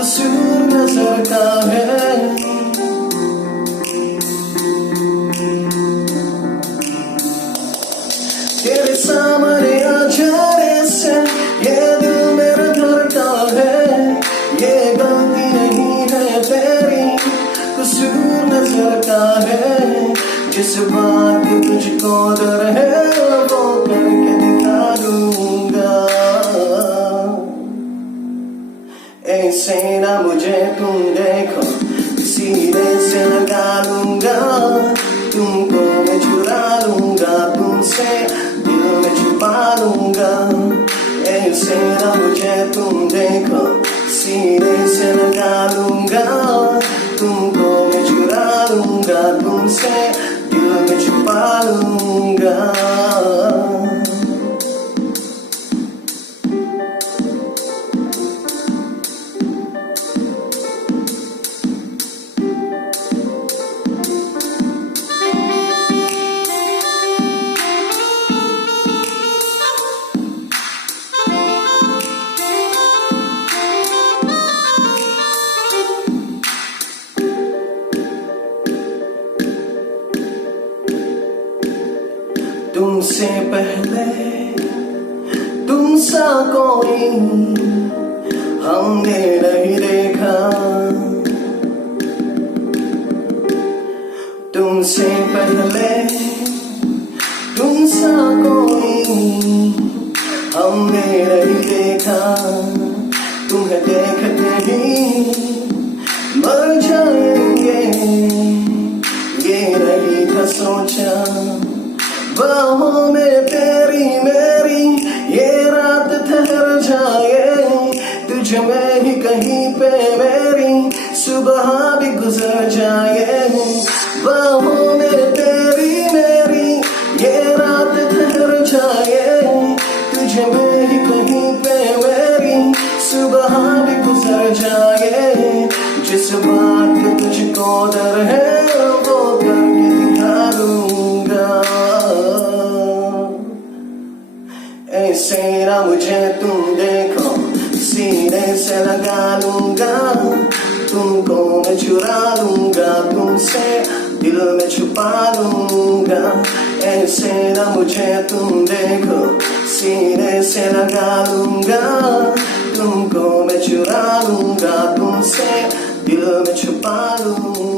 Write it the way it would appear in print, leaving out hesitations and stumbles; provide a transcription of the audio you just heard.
कसूर नजर का है। तेरे सामने आ जाने से ये दिल मेरा धड़का है। ये गलती नहीं है तेरी, कसूर नजर का है। जिस बात की तुझको डर है वो करके दिखा दूंगा। ऐसे ना मुझे तुम देखो, सीने से लगा लूंगा। तुमको मैं चुरा लूंगा, तुमसे दिल में छुपा लूंगा। ऐसे ना मुझे तुम देखो, सीने से लगा लूंगा। तुमको मैं चुरा लूंगा, तुमसे दिल में छुपा लूंगा। तुमसे पहले तुमसा कोई हमने नहीं देखा। तुमसे पहले तुमसा कोई हमने नहीं देखा। तुम्हें देखते ही मर जाएंगे, ये नहीं था सोचा। बाहों में तेरी मेरी ये रात ठहर जाए। तुझ में ही कहीं पे मेरी सुबह भी गुजर जाए। बाहों में तेरी मेरी ये रात ठहर जाए। तुझ में ही कहीं पे मेरी सुबह भी गुजर जाए। जिस बात का तुझको डर है वो करके दिखा दूंगा। ऐसे ना मुझे तुम देखो, सीने से लगा लूंगा। तुमको मैं चुरा लूंगा, तुमसे दिल में छुपा लूंगा। ऐसे ना मुझे तुम देखो, सीने से लगा लूंगा। तुमको मैं चुरा लूंगा, तुमसे दिल में छुपा लूंगा।